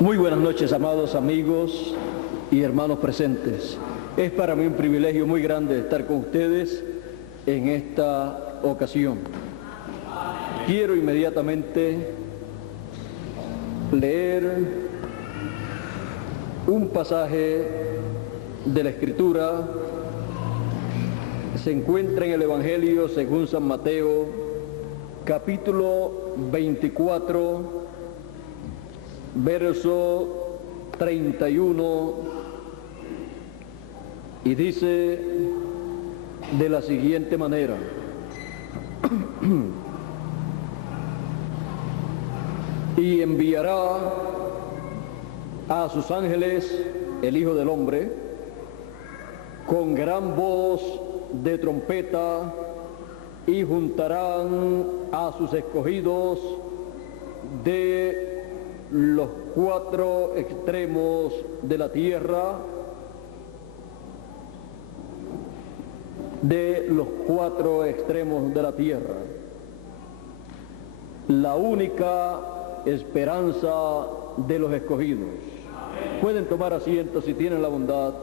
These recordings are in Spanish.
Muy buenas noches, amados amigos y hermanos presentes. Es para mí un privilegio muy grande estar con ustedes en esta ocasión. Quiero inmediatamente leer un pasaje de la Escritura. Se encuentra en el Evangelio según San Mateo, capítulo 24, verso 31, y dice de la siguiente manera: y enviará a sus ángeles el Hijo del Hombre con gran voz de trompeta, y juntarán a sus escogidos de los cuatro extremos de la tierra, la única esperanza de los escogidos. Pueden tomar asiento si tienen la bondad.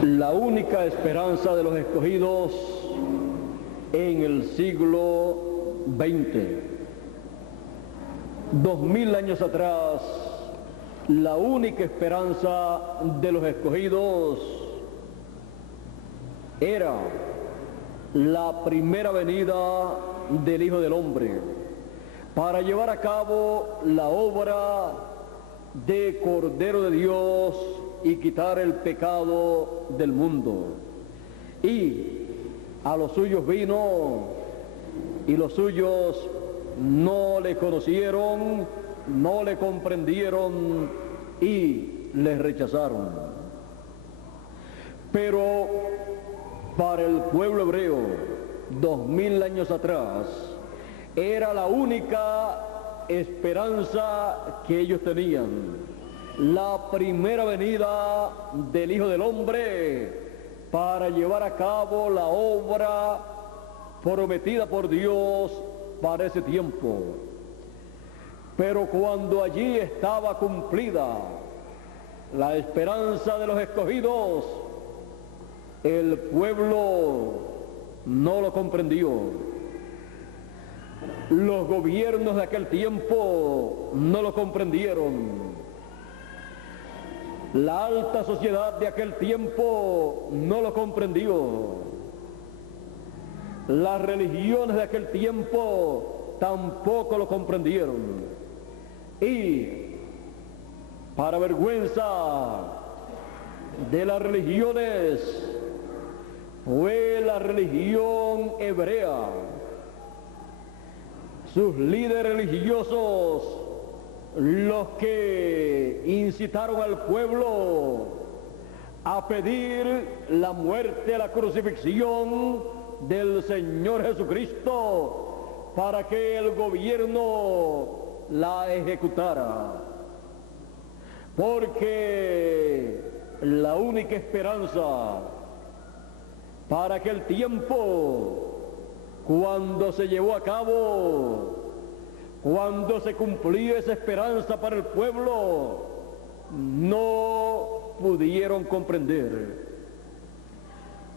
La única esperanza de los escogidos en el siglo XX. 2000 años atrás, la única esperanza de los escogidos era la primera venida del Hijo del Hombre para llevar a cabo la obra de Cordero de Dios y quitar el pecado del mundo. Y a los suyos vino, y los suyos no le conocieron, no le comprendieron y le rechazaron. Pero para el pueblo hebreo, 2000 años atrás, era la única esperanza que ellos tenían. La primera venida del Hijo del Hombre para llevar a cabo la obra prometida por Dios para ese tiempo. Pero cuando allí estaba cumplida la esperanza de los escogidos, el pueblo no lo comprendió. Los gobiernos de aquel tiempo no lo comprendieron. La alta sociedad de aquel tiempo no lo comprendió. Las religiones de aquel tiempo tampoco lo comprendieron. Y para vergüenza de las religiones, fue la religión hebrea, sus líderes religiosos, los que incitaron al pueblo a pedir la muerte, la crucifixión del Señor Jesucristo para que el gobierno la ejecutara. Porque la única esperanza para aquel tiempo, cuando se llevó a cabo, cuando se cumplió esa esperanza para el pueblo, no pudieron comprender.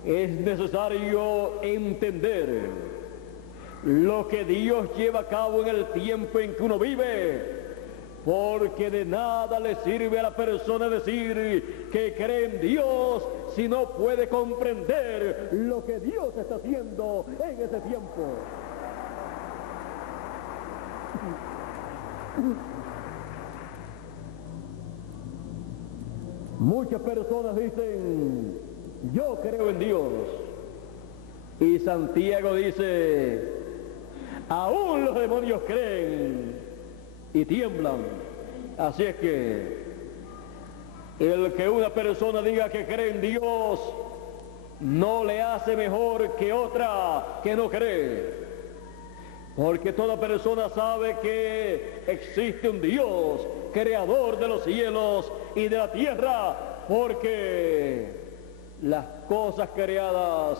Es necesario entender lo que Dios lleva a cabo en el tiempo en que uno vive, porque de nada le sirve a la persona decir que cree en Dios si no puede comprender lo que Dios está haciendo en ese tiempo. Muchas personas dicen: yo creo en Dios. Y Santiago dice: aún los demonios creen y tiemblan. Así es que el que una persona diga que cree en Dios no le hace mejor que otra que no cree. Porque toda persona sabe que existe un Dios, creador de los cielos y de la tierra, porque las cosas creadas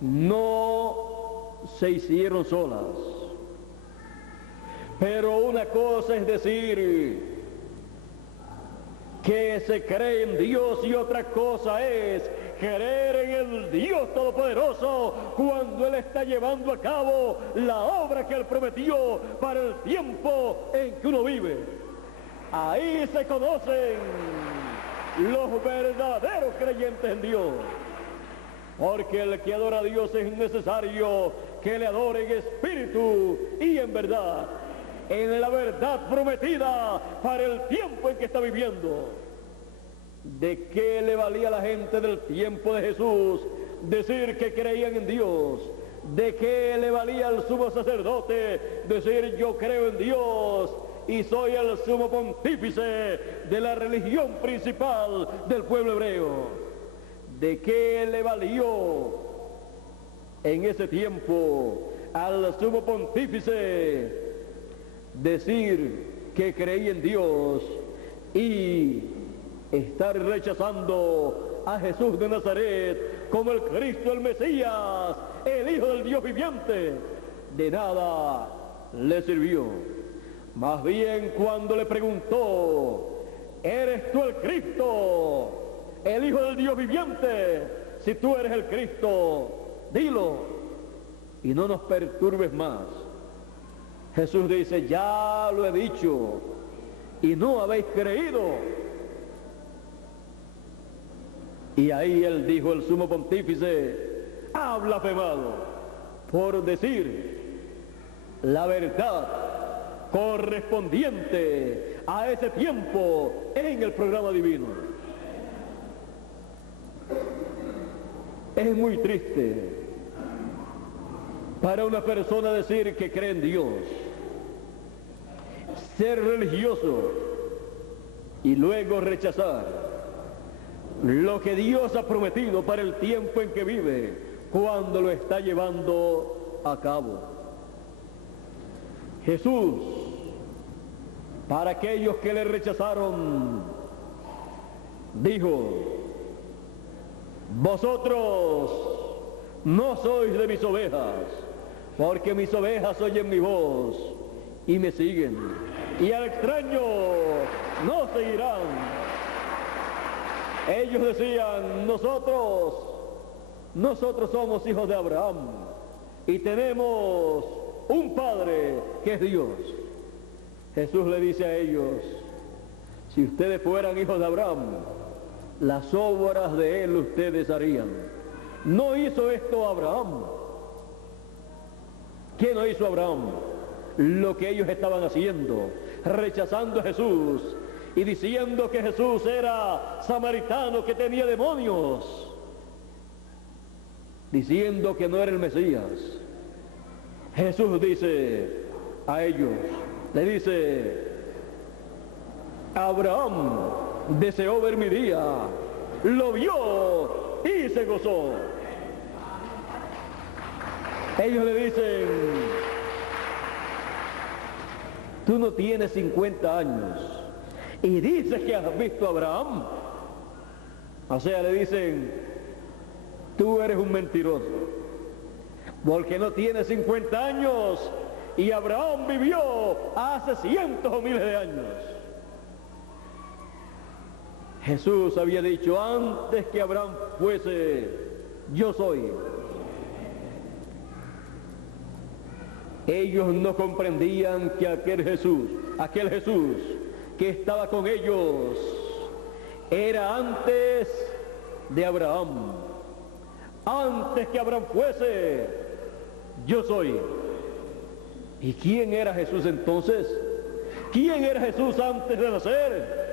no se hicieron solas. Pero una cosa es decir que se cree en Dios y otra cosa es creer en el Dios Todopoderoso cuando Él está llevando a cabo la obra que Él prometió para el tiempo en que uno vive. Ahí se conocen los verdaderos creyentes en Dios. Porque el que adora a Dios es necesario que le adore en espíritu y en verdad, en la verdad prometida para el tiempo en que está viviendo. ¿De qué le valía a la gente del tiempo de Jesús decir que creían en Dios? ¿De qué le valía al sumo sacerdote decir yo creo en Dios y soy el sumo pontífice de la religión principal del pueblo hebreo? ¿De qué le valió en ese tiempo al sumo pontífice decir que creía en Dios y estar rechazando a Jesús de Nazaret como el Cristo, el Mesías, el Hijo del Dios viviente? De nada le sirvió. Más bien cuando le preguntó, ¿eres tú el Cristo, el Hijo del Dios viviente? Si tú eres el Cristo, dilo y no nos perturbes más. Jesús dice, ya lo he dicho y no habéis creído. Y ahí él dijo, el sumo pontífice, ha blasfemado por decir la verdad correspondiente a ese tiempo en el programa divino. Es muy triste para una persona decir que cree en Dios, ser religioso y luego rechazar lo que Dios ha prometido para el tiempo en que vive, cuando lo está llevando a cabo. Jesús, para aquellos que le rechazaron, dijo, vosotros no sois de mis ovejas, porque mis ovejas oyen mi voz y me siguen, y al extraño no seguirán. Ellos decían, nosotros somos hijos de Abraham y tenemos un padre que es Dios. Jesús le dice a ellos, si ustedes fueran hijos de Abraham, las obras de él ustedes harían. No hizo esto Abraham. ¿Qué no hizo Abraham? Lo que ellos estaban haciendo, rechazando a Jesús y diciendo que Jesús era samaritano, que tenía demonios, diciendo que no era el Mesías. Jesús dice a ellos, le dice, Abraham deseó ver mi día, lo vio y se gozó. Ellos le dicen, tú no tienes 50 años y dices que has visto a Abraham. O sea, le dicen, tú eres un mentiroso, porque no tienes 50 años y Abraham vivió hace cientos o miles de años. Jesús había dicho, antes que Abraham fuese, yo soy. Ellos no comprendían que aquel Jesús que estaba con ellos era antes de Abraham. Antes que Abraham fuese, yo soy. ¿Y quién era Jesús entonces? ¿Quién era Jesús antes de nacer?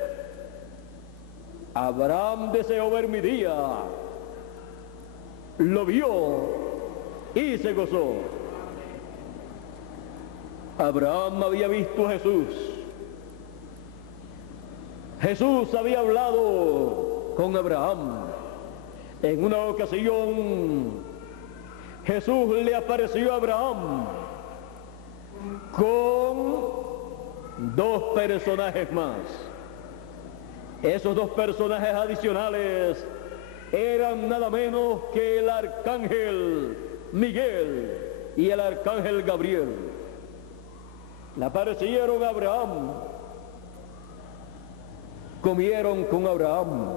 Abraham deseó ver mi día, lo vio y se gozó. Abraham había visto a Jesús. Jesús había hablado con Abraham. En una ocasión, Jesús le apareció a Abraham con dos personajes más. Esos dos personajes adicionales eran nada menos que el arcángel Miguel y el arcángel Gabriel. Le aparecieron a Abraham, comieron con Abraham,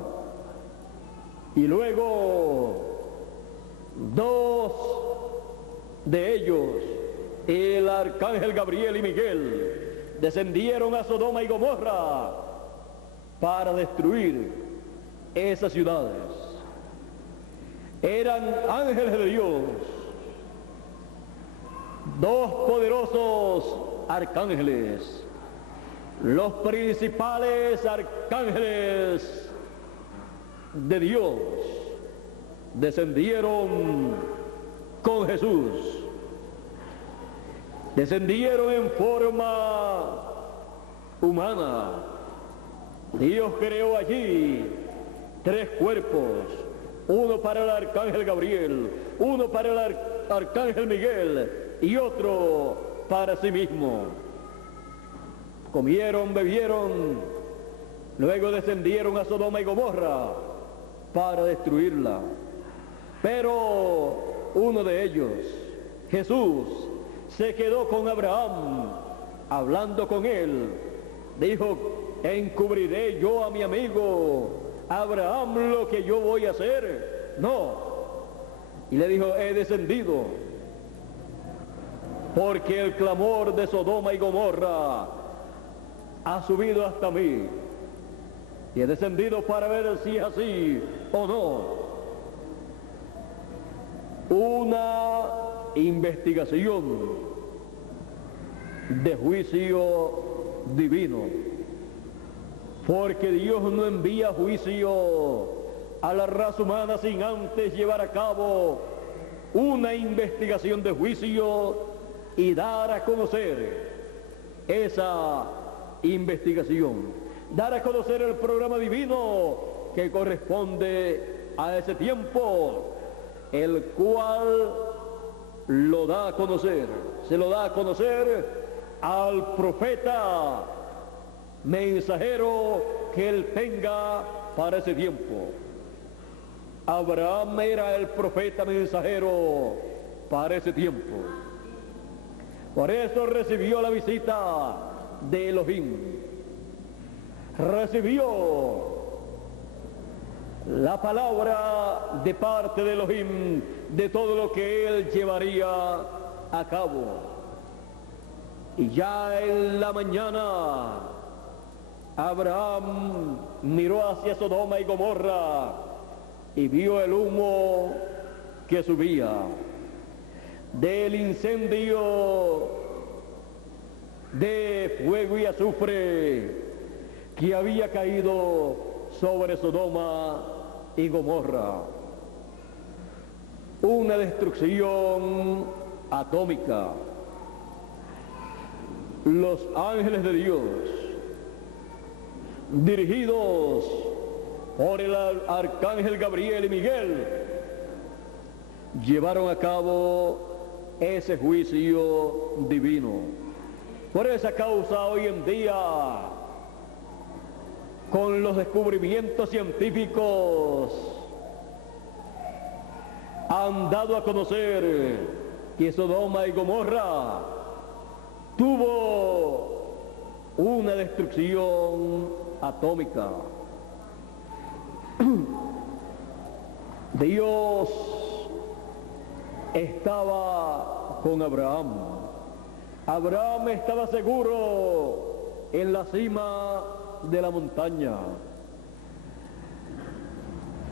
y luego dos de ellos, el arcángel Gabriel y Miguel, descendieron a Sodoma y Gomorra para destruir esas ciudades. Eran ángeles de Dios, dos poderosos arcángeles, los principales arcángeles de Dios, descendieron con Jesús. Descendieron en forma humana. Dios creó allí tres cuerpos, uno para el arcángel Gabriel, uno para el arcángel Miguel y otro para sí mismo. Comieron, bebieron, luego descendieron a Sodoma y Gomorra para destruirla. Pero uno de ellos, Jesús, se quedó con Abraham, hablando con él. Dijo: ¿encubriré yo a mi amigo Abraham lo que yo voy a hacer? No. Y le dijo: he descendido porque el clamor de Sodoma y Gomorra ha subido hasta mí, y he descendido para ver si es así o no. Una investigación de juicio divino, porque Dios no envía juicio a la raza humana sin antes llevar a cabo una investigación de juicio y dar a conocer esa investigación, dar a conocer el programa divino que corresponde a ese tiempo, el cual lo da a conocer, se lo da a conocer al profeta mensajero que él tenga para ese tiempo. Abraham era el profeta mensajero para ese tiempo. Por eso recibió la visita de Elohim, recibió la palabra de parte de Elohim de todo lo que él llevaría a cabo. Y ya en la mañana Abraham miró hacia Sodoma y Gomorra y vio el humo que subía del incendio de fuego y azufre que había caído sobre Sodoma y Gomorra. Una destrucción atómica. Los ángeles de Dios, dirigidos por el arcángel Gabriel y Miguel, llevaron a cabo ese juicio divino. Por esa causa hoy en día, con los descubrimientos científicos, han dado a conocer que Sodoma y Gomorra tuvo una destrucción atómica. Dios estaba con Abraham. Abraham estaba seguro en la cima de la montaña.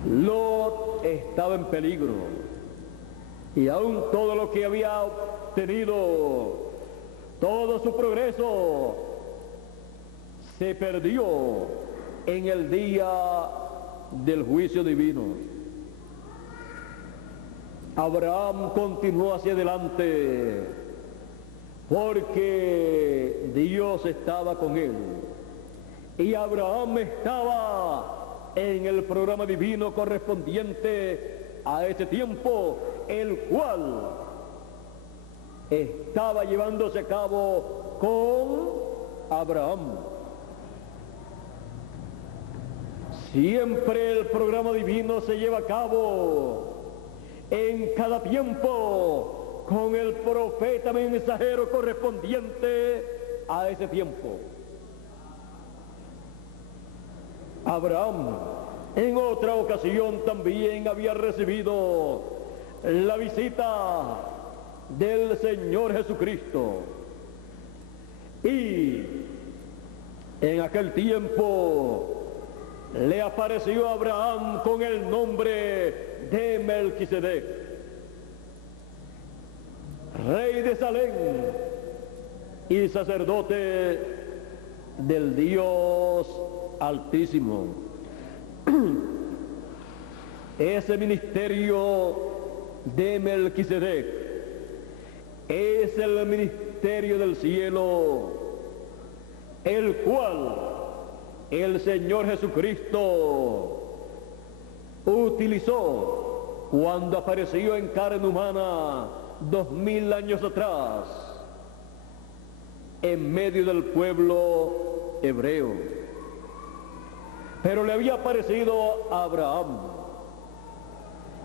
Lot estaba en peligro, y aún todo lo que había obtenido, todo su progreso, se perdió en el día del juicio divino. Abraham continuó hacia adelante porque Dios estaba con él, y Abraham estaba en el programa divino correspondiente a ese tiempo, el cual estaba llevándose a cabo con Abraham. Siempre el programa divino se lleva a cabo en cada tiempo con el profeta mensajero correspondiente a ese tiempo. Abraham en otra ocasión también había recibido la visita del Señor Jesucristo, y en aquel tiempo le apareció a Abraham con el nombre de Melquisedec, rey de Salem y sacerdote del Dios Altísimo. Ese ministerio de Melquisedec es el ministerio del cielo, el cual el Señor Jesucristo utilizó cuando apareció en carne humana 2000 años atrás en medio del pueblo hebreo. Pero le había aparecido a Abraham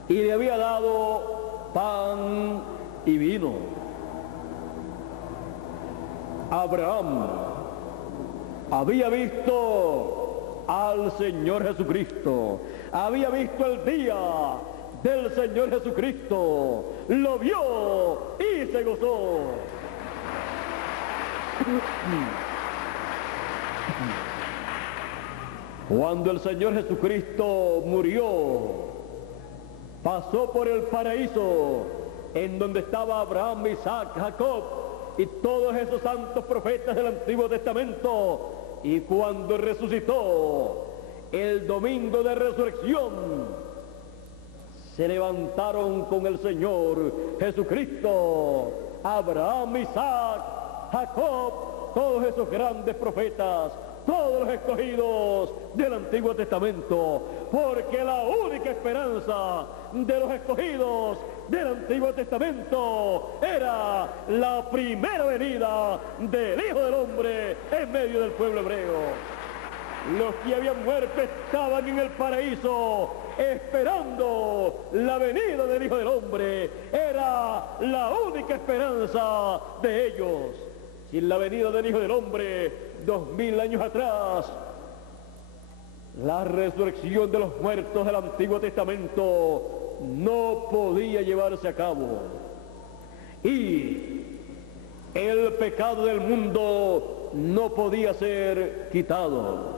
y le había dado pan y vino. Abraham había visto al Señor Jesucristo, había visto el día del Señor Jesucristo, lo vio y se gozó. Cuando el Señor Jesucristo murió, pasó por el paraíso en donde estaba Abraham, Isaac, Jacob y todos esos santos profetas del Antiguo Testamento, y cuando resucitó el domingo de resurrección, se levantaron con el Señor Jesucristo Abraham, Isaac, Jacob, todos esos grandes profetas, todos los escogidos del Antiguo Testamento, porque la única esperanza de los escogidos del Antiguo Testamento era la primera venida del Hijo del Hombre en medio del pueblo hebreo. Los que habían muerto estaban en el paraíso esperando la venida del Hijo del Hombre. Era la única esperanza de ellos. Sin la venida del Hijo del Hombre, 2000 años atrás, la resurrección de los muertos del Antiguo Testamento no podía llevarse a cabo. Y el pecado del mundo no podía ser quitado.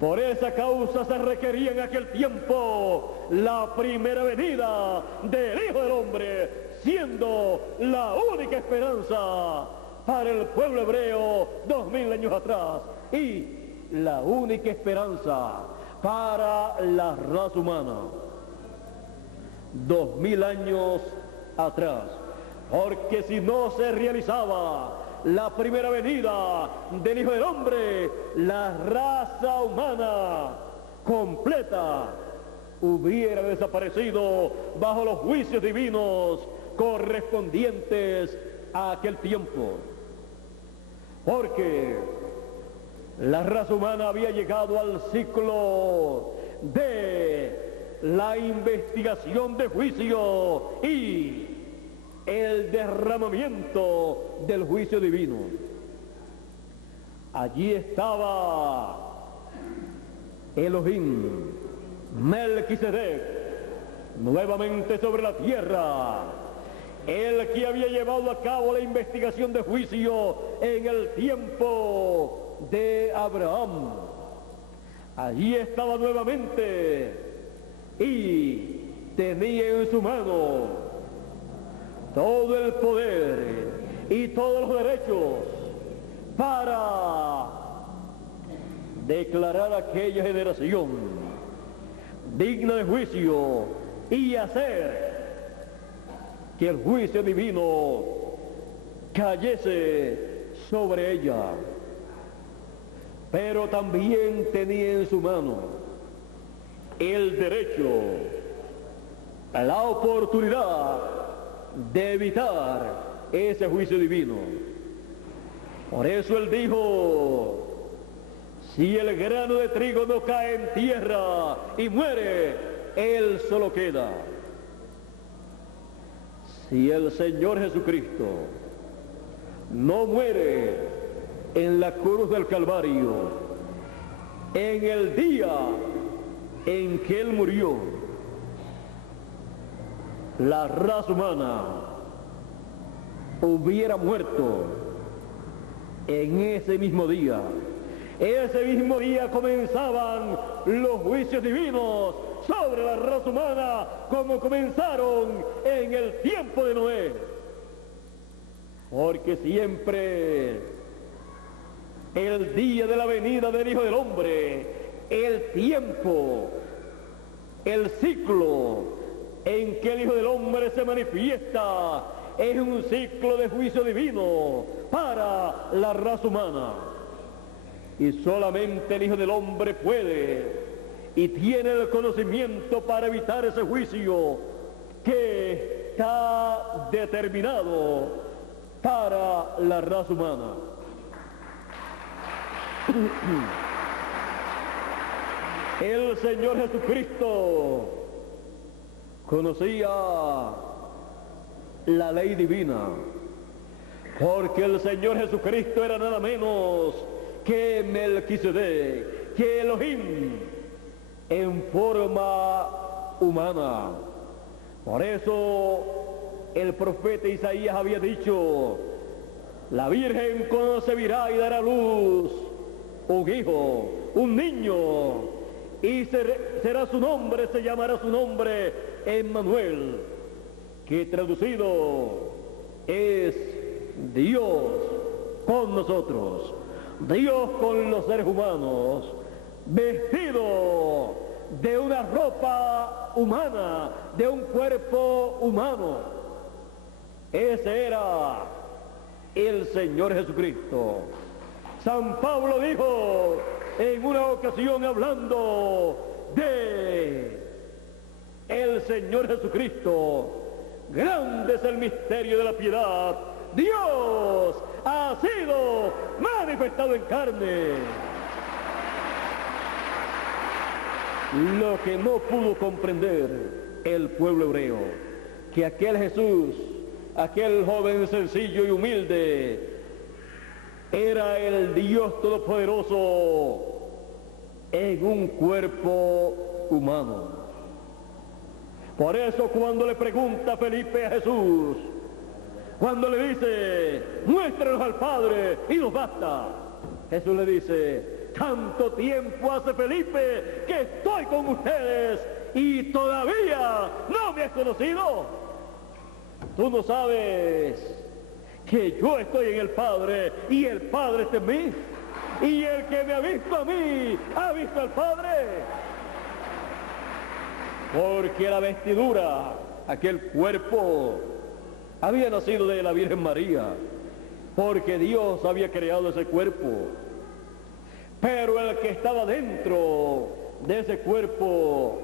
Por esa causa se requería en aquel tiempo la primera venida del Hijo del Hombre, siendo la única esperanza para el pueblo hebreo 2000 años atrás y la única esperanza para la raza humana 2000 años atrás. Porque si no se realizaba la primera venida del Hijo del Hombre, la raza humana completa hubiera desaparecido bajo los juicios divinos correspondientes a aquel tiempo. Porque la raza humana había llegado al ciclo de la investigación de juicio y el derramamiento del juicio divino. Allí estaba Elohim, Melquisedec, nuevamente sobre la tierra, el que había llevado a cabo la investigación de juicio en el tiempo de Abraham. Allí estaba nuevamente y tenía en su mano todo el poder y todos los derechos para declarar a aquella generación digna de juicio y hacer que el juicio divino cayese sobre ella. Pero también tenía en su mano el derecho, la oportunidad de evitar ese juicio divino. Por eso él dijo, si el grano de trigo no cae en tierra y muere, él solo queda. Si el Señor Jesucristo no muere en la cruz del Calvario, en el día en que él murió, la raza humana hubiera muerto en ese mismo día. Ese mismo día comenzaban los juicios divinos sobre la raza humana, como comenzaron en el tiempo de Noé. Porque siempre el día de la venida del Hijo del Hombre, el tiempo, el ciclo en que el Hijo del Hombre se manifiesta, es un ciclo de juicio divino para la raza humana. Y solamente el Hijo del Hombre puede y tiene el conocimiento para evitar ese juicio que está determinado para la raza humana. El Señor Jesucristo conocía la ley divina, porque el Señor Jesucristo era nada menos que Melquisedec, que Elohim en forma humana. Por eso el profeta Isaías había dicho, la Virgen concebirá y dará a luz un hijo, un niño, y será su nombre, se llamará su nombre Emmanuel, que traducido es Dios con nosotros, Dios con los seres humanos, vestido de una ropa humana, de un cuerpo humano. Ese era el Señor Jesucristo. San Pablo dijo en una ocasión, hablando de el Señor Jesucristo, grande es el misterio de la piedad, Dios ha sido manifestado en carne. Lo que no pudo comprender el pueblo hebreo, que aquel Jesús, aquel joven sencillo y humilde, era el Dios Todopoderoso en un cuerpo humano. Por eso cuando le pregunta Felipe a Jesús, cuando le dice, muéstranos al Padre y nos basta, Jesús le dice, tanto tiempo hace, Felipe, que estoy con ustedes y todavía no me has conocido. Tú no sabes que yo estoy en el Padre y el Padre está en mí, y el que me ha visto a mí ha visto al Padre. Porque la vestidura, aquel cuerpo, había nacido de la Virgen María, porque Dios había creado ese cuerpo. Pero el que estaba dentro de ese cuerpo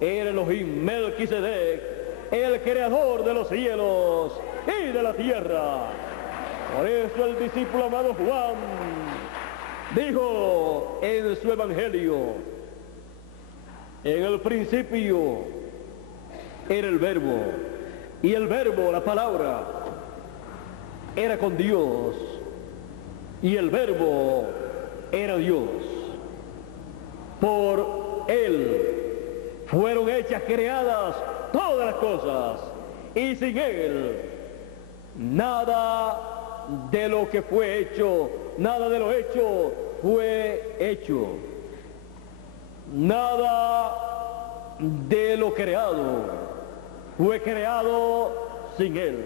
era Elohim, Melquisedec, el creador de los cielos y de la tierra. Por eso el discípulo amado Juan dijo en su evangelio, en el principio era el verbo, y el verbo, la palabra, era con Dios, y el verbo era Dios. Por él fueron hechas, creadas todas las cosas, y sin él nada de lo que fue hecho, nada de lo hecho fue hecho, nada de lo creado fue creado sin él,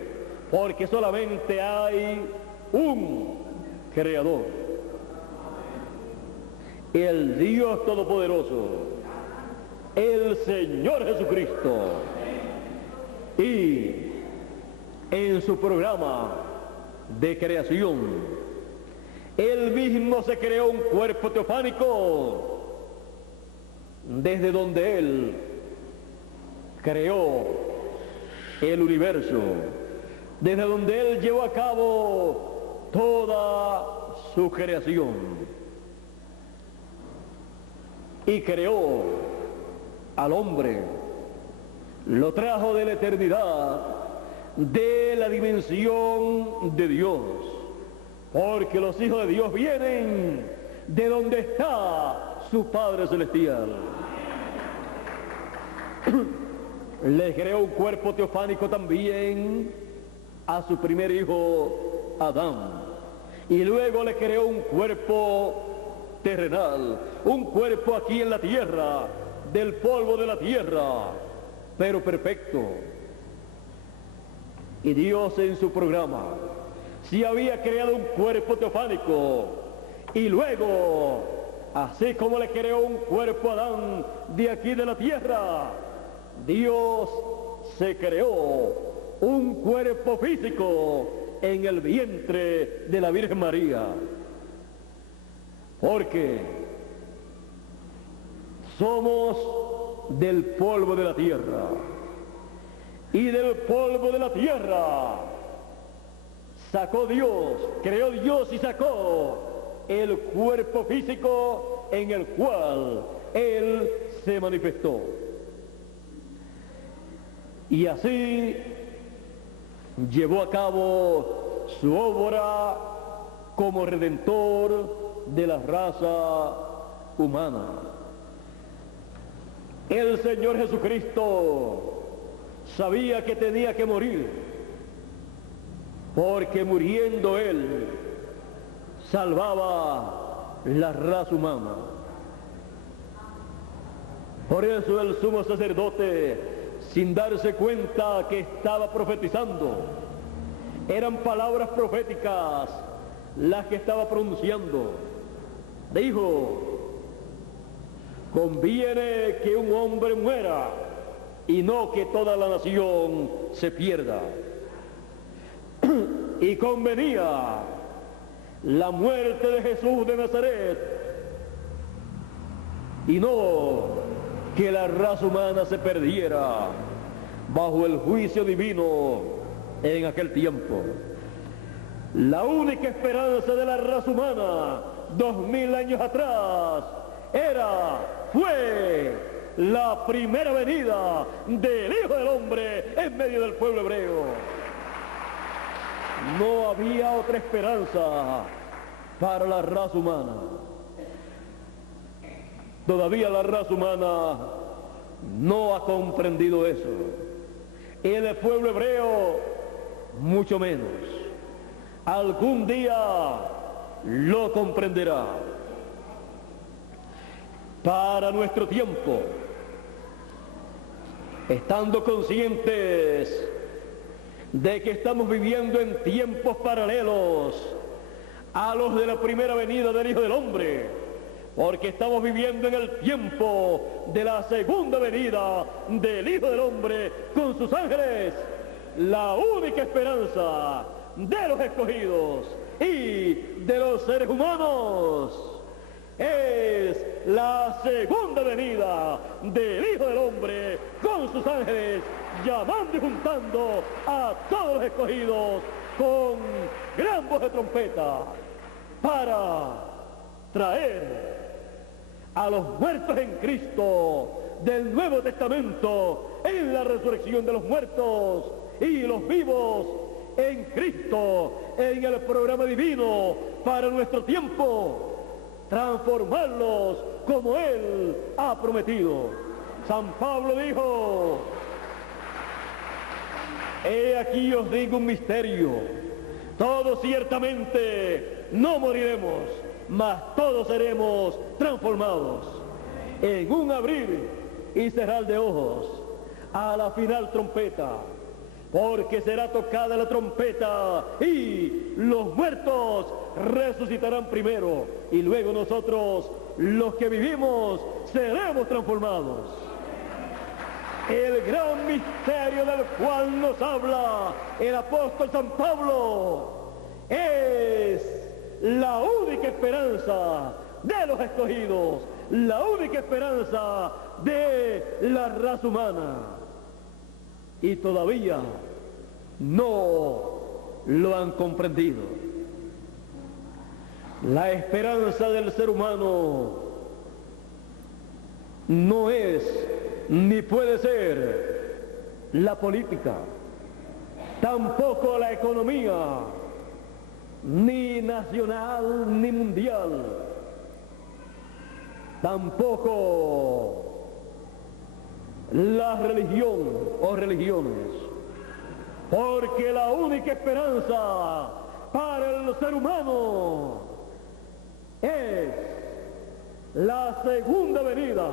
porque solamente hay un creador, el Dios Todopoderoso, el Señor Jesucristo. Y en su programa de creación, él mismo se creó un cuerpo teofánico, desde donde él creó el universo, desde donde Él llevó a cabo toda su creación. Y creó al hombre, lo trajo de la eternidad, de la dimensión de Dios, porque los hijos de Dios vienen de donde está su Padre Celestial. Le creó un cuerpo teofánico también a su primer hijo Adán, y luego le creó un cuerpo terrenal, un cuerpo aquí en la tierra, del polvo de la tierra, pero perfecto. Y Dios en su programa sí había creado un cuerpo teofánico, y luego, así como le creó un cuerpo a Adán de aquí de la tierra, Dios se creó un cuerpo físico en el vientre de la Virgen María, porque somos del polvo de la tierra, y del polvo de la tierra sacó Dios, creó Dios y sacó el cuerpo físico en el cual Él se manifestó. Y así llevó a cabo su obra como redentor de la raza humana. El Señor Jesucristo sabía que tenía que morir, porque muriendo Él salvaba la raza humana. Por eso el sumo sacerdote, sin darse cuenta que estaba profetizando, eran palabras proféticas las que estaba pronunciando, dijo: conviene que un hombre muera y no que toda la nación se pierda. Y convenía la muerte de Jesús de Nazaret y no que la raza humana se perdiera bajo el juicio divino en aquel tiempo. La única esperanza de la raza humana 2000 años atrás fue la primera venida del Hijo del Hombre en medio del pueblo hebreo. No había otra esperanza para la raza humana. Todavía la raza humana no ha comprendido eso. Y el pueblo hebreo mucho menos. Algún día lo comprenderá. Para nuestro tiempo, estando conscientes de que estamos viviendo en tiempos paralelos a los de la primera venida del Hijo del Hombre, porque estamos viviendo en el tiempo de la segunda venida del Hijo del Hombre con sus ángeles, la única esperanza de los escogidos y de los seres humanos es la segunda venida del Hijo del Hombre con sus ángeles, llamando y juntando a todos los escogidos con gran voz de trompeta para traer a los muertos en Cristo del Nuevo Testamento en la resurrección de los muertos y los vivos en Cristo en el programa divino para nuestro tiempo, transformarlos como Él ha prometido. San Pablo dijo: he aquí os digo un misterio, todos ciertamente no moriremos, mas todos seremos transformados en un abrir y cerrar de ojos, a la final trompeta, porque será tocada la trompeta y los muertos resucitarán primero, y luego nosotros, los que vivimos, seremos transformados. El gran misterio del cual nos habla el apóstol San Pablo es la única esperanza de los escogidos, la única esperanza de la raza humana. Y todavía no lo han comprendido. La esperanza del ser humano no es ni puede ser la política, tampoco la economía, ni nacional ni mundial, tampoco la religión o religiones, porque la única esperanza para el ser humano es la segunda venida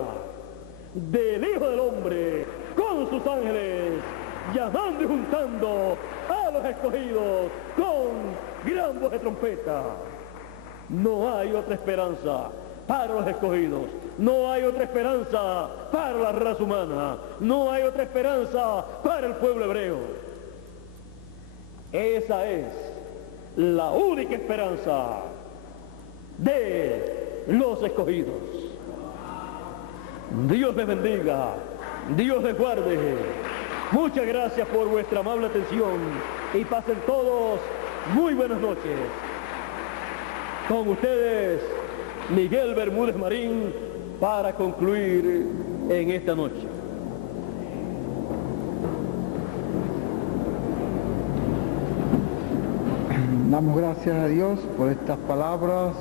del Hijo del Hombre con sus ángeles, llamando y juntando a los escogidos con gran voz de trompeta. No hay otra esperanza para los escogidos, no hay otra esperanza para la raza humana, no hay otra esperanza para el pueblo hebreo. Esa es la única esperanza de los escogidos. Dios les bendiga, Dios les guarde. Muchas gracias por vuestra amable atención y pasen todos muy buenas noches. Con ustedes, Miguel Bermúdez Marín, para concluir en esta noche. Damos gracias a Dios por estas palabras